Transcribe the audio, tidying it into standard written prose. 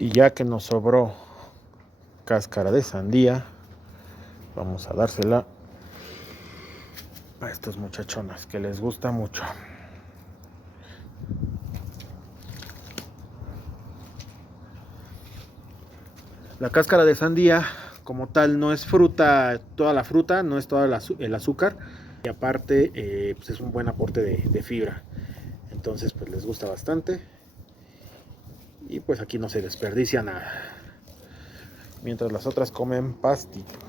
Y ya que nos sobró cáscara de sandía, vamos a dársela a estos muchachones que les gusta mucho. La cáscara de sandía como tal no es fruta, toda la fruta, no es todo el azúcar, y aparte pues es un buen aporte de fibra. Entonces pues les gusta bastante y pues aquí no se desperdicia nada. Mientras las otras comen pastito.